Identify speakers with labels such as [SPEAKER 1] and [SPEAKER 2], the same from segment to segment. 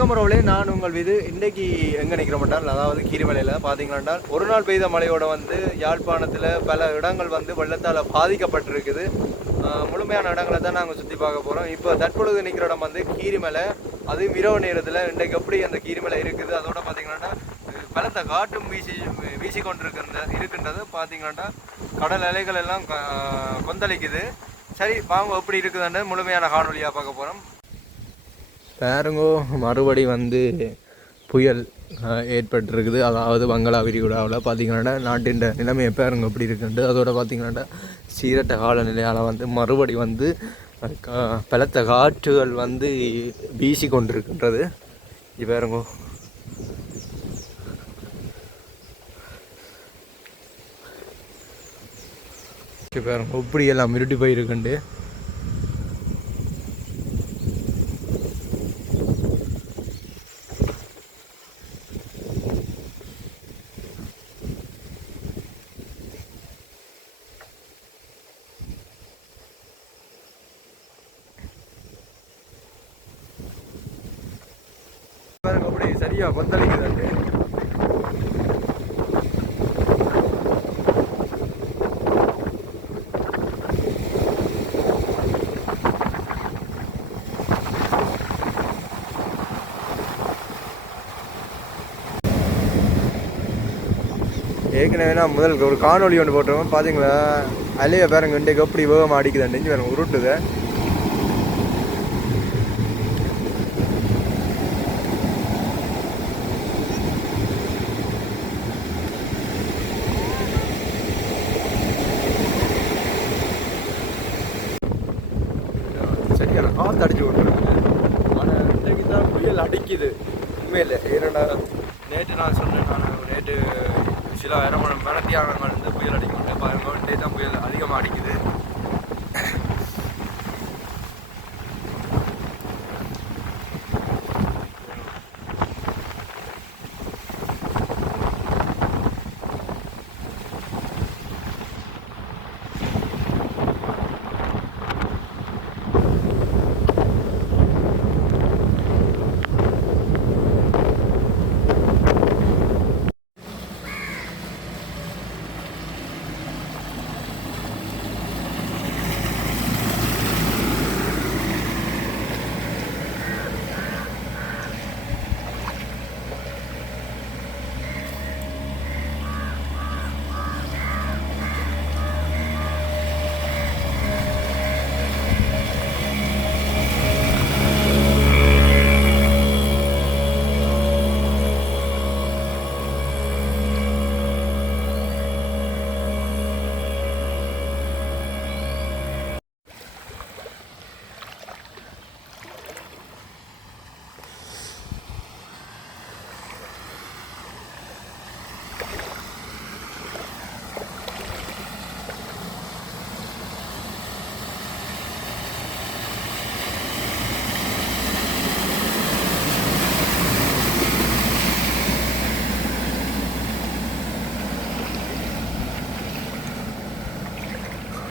[SPEAKER 1] முறவுலே நான் உங்கள் மீது இன்றைக்கு எங்கே நிற்கிறோம்ட்டால் அதாவது கீரிமலையில் பார்த்தீங்கன்னா ஒரு நாள் பெய்த மழையோட வந்து யாழ்ப்பாணத்தில் பல இடங்கள் வந்து வெள்ளத்தால் பாதிக்கப்பட்டிருக்குது. முழுமையான இடங்களை தான் நாங்கள் சுற்றி பார்க்க போகிறோம் இப்போ தற்பொழுது நிற்கிற இடம் வந்து கீரிமலை. அது இரவு நேரத்தில் இன்றைக்கு எப்படி அந்த கீரிமலை இருக்குது அதோட பார்த்தீங்கன்னா பலத்த காட்டும் வீசி வீசி கொண்டிருக்கிற இருக்கின்றது பார்த்தீங்கன்னா கடல் அலைகள் எல்லாம் க- கொந்தளிக்குது. சரி வாங்க எப்படி இருக்குதுன்னு முழுமையான காணொலியாக பார்க்க போகிறோம் பாருங்கோ மறுபடி வந்து புயல் ஏற்பட்டிருக்குது. அதாவது வங்களா விரிகுடாவில் பார்த்தீங்கன்னா நாட்டின் நிலைமையை பாருங்க எப்படி இருக்குன்ட்டு அதோட பார்த்தீங்கன்னா சீரட்ட காலநிலையால் வந்து மறுபடி வந்து கா- பலத்த காற்றுகள் வந்து வீசி கொண்டிருக்கின்றது இப்போ பாருங்கோ இது பாருங்க எல்லாம் இருட்டி போயிருக்குண்டு அப்படி சரியா கொந்தளிக்குது ஏற்கனவே நான் முதல் ஒரு காணொளி ஒன்று போட்டுருவோம் பார்த்தீங்களா அலைய பாருங்க இன்றைக்கு எப்படி வேகமாக அடிக்குதுன்னு பாருங்க உருட்டுது சரியான காற்று அடிச்சு விட்டுருக்கு ஆனால் இன்றைக்கு தான் புயல் அடிக்குது இல்லை ஏன்னா நேற்று நான் சொன்னேன் நான் நேற்று சில இரமணம் மணத்தியானங்கள் இந்த புயல் அடிக்கும். பாருங்க நேற்று தான் புயல் அதிகமாக அடிக்குது.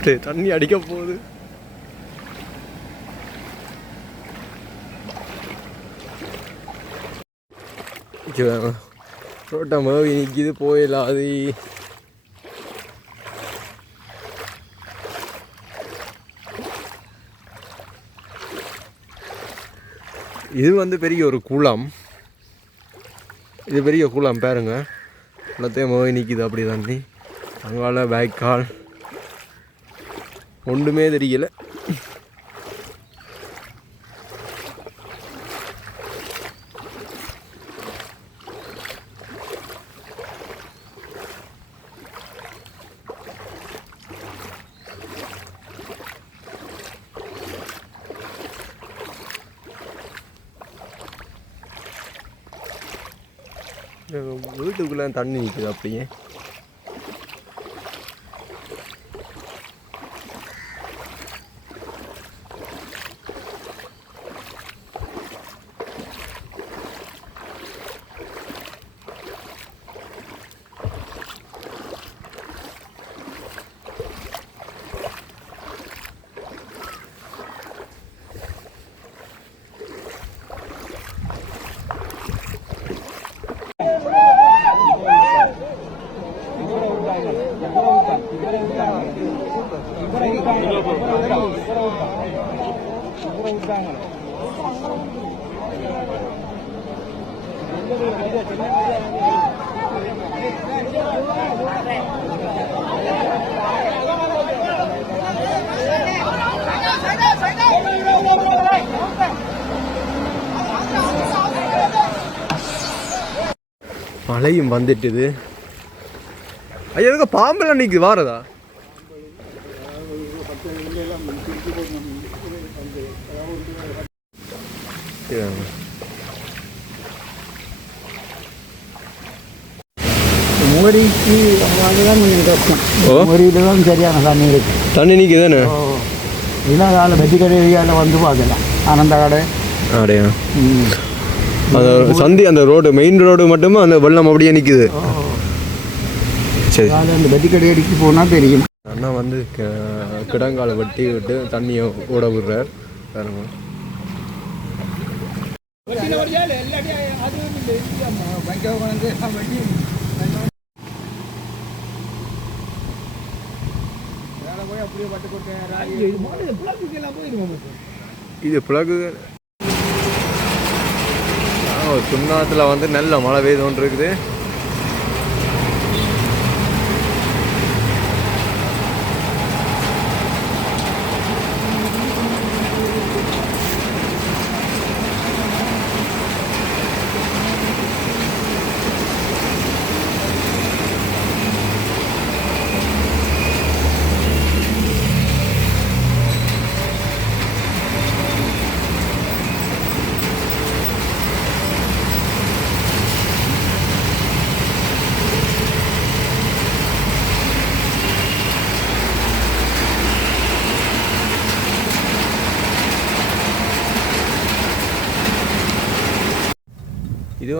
[SPEAKER 1] காத்து தண்ணி அடிக்க போகுது. ரோட்டை மேவி நிற்கிது போயிடலாது இது வந்து பெரிய ஒரு குளம். இது பெரிய குளம் பாருங்க. எல்லாத்தையும் மேவி நிற்கிது அப்படி தண்ணி அங்கால பேக்கால் ஒன்றுமே தெரியல. வீட்டுக்குள்ளே தண்ணி நிற்குது அப்படியே. மழையும் வந்துட்டுது. ஐயா எதுக்கு பாம்பெல்லாம் நிற்குது வாரதா?
[SPEAKER 2] மோரிக்கு கொஞ்சம் கஷ்டம். மோரியில தான் சரியான தண்ணி இருக்கு.
[SPEAKER 1] தண்ணி நிற்குதானே
[SPEAKER 2] இதான் கால வெட்டி கடையால் வந்து பார்க்கலாம் ஆனந்த கடை.
[SPEAKER 1] அப்படியா?
[SPEAKER 2] ம்.
[SPEAKER 1] அந்த சந்தி அந்த ரோடு மெயின் ரோடு மட்டுமா? அந்த வெள்ளம் அப்படியே நிற்குது. சரி.
[SPEAKER 2] காலை அந்த வெட்டி கடை அடிக்கு போனால் தெரியும்.
[SPEAKER 1] அண்ணா வந்து க- கிடங்கால வெட்டி விட்டு தண்ணியை ஓட விடுறார். பாருங்க இது பிளகு சுண்ணாத்தில் வந்து நல்ல மழை பெய்து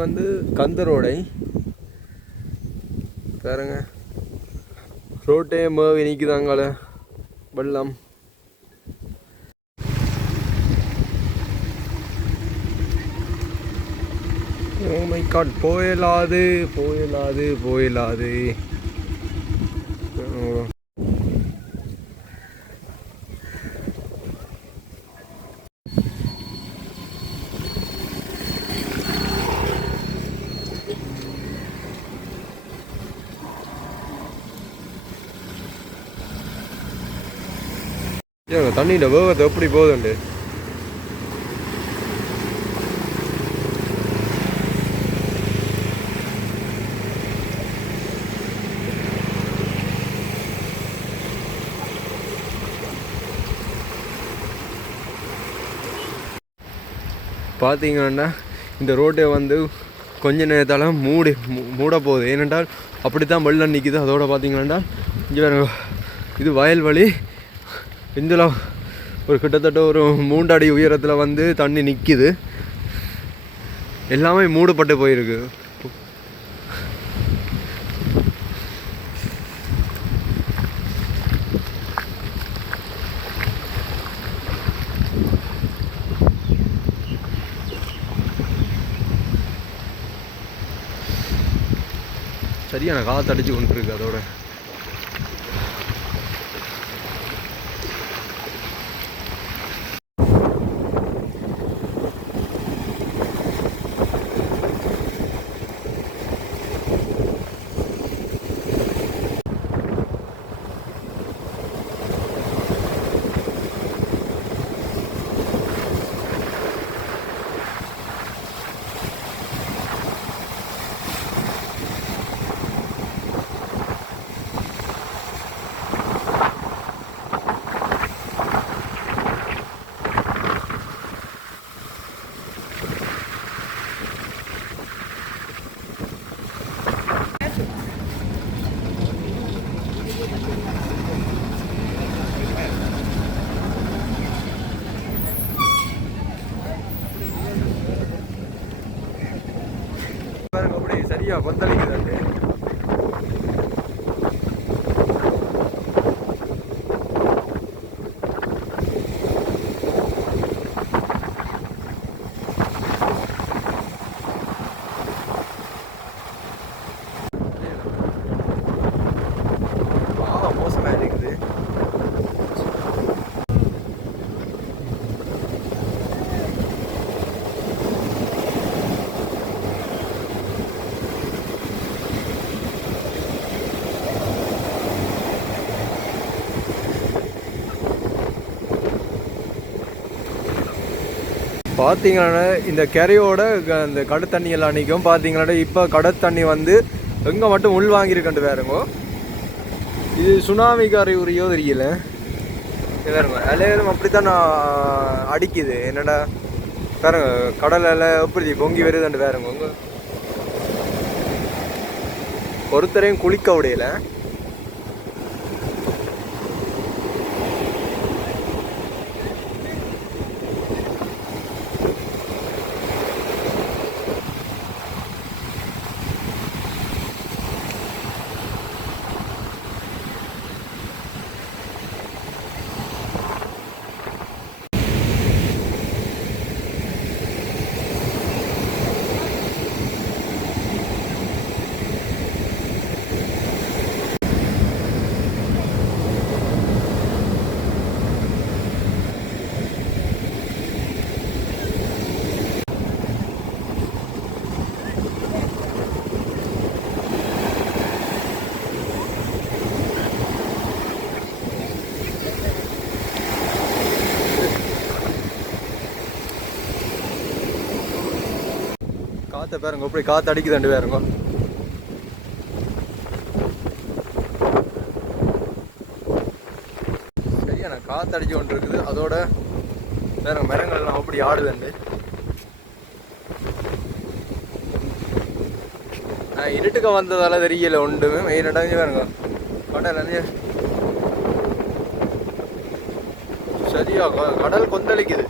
[SPEAKER 1] வந்து கந்தரோடை பாருங்க. ரோட்டே மேவி நிற்குதாங்கால வெள்ளம். Oh மை காட் போயலாது போயலாது போயலாது. ஏங்க தண்ணியில் வேகத்தை எப்படி போகுதுண்டு? பார்த்தீங்கன்னா இந்த ரோட்டை வந்து கொஞ்ச நேரத்தால் மூடி மூட போகுது ஏனென்றால் அப்படி தான் வெள்ளம் நிற்கிது அதோட பார்த்தீங்கன்னா இங்கே இது வயல்வெளி. இதில் ஒரு கிட்டத்தட்ட ஒரு மூண்டாடி உயரத்தில் வந்து தண்ணி நிற்கிது எல்லாமே மூடப்பட்டு போயிருக்கு. சரியான காத்தடிச்சு கொண்டு இருக்கு அதோட. சரியாக சரியா கொந்தளிக்குது இருக்குது பார்த்தீங்கன்னா இந்த கரையோட அந்த இந்த கடை தண்ணி எல்லாம் பார்த்தீங்கன்னா இப்போ கடை தண்ணி வந்து எங்கே மட்டும் உள் வாங்கியிருக்கண்டு வேறுங்கோ. இது சுனாமிக்கு அறிகுறியோ தெரியல. வேறுங்க அலையிலும் அப்படித்தான் நான் அடிக்குது. என்னடா? பாருங்க கடலில் எப்படி பொங்கி வருதுண்டு வேறுங்க. உங்க ஒருத்தரையும் குளிக்க உடையலை காற்றை பாருங்க எப்படி காற்று அடிக்குதுண்டு வேறுங்க சரியான காற்று அடிச்சு கொண்டு இருக்குது அதோட வேற மரங்கள்லாம் அப்படி ஆடுதுண்டு. நான் இருட்டுக்க வந்ததால தெரியல ஒன்றுமே. மெயின் அடைஞ்சு பாருங்க. கடல் அஞ்சு சரியா கடல் கொந்தளிக்குது.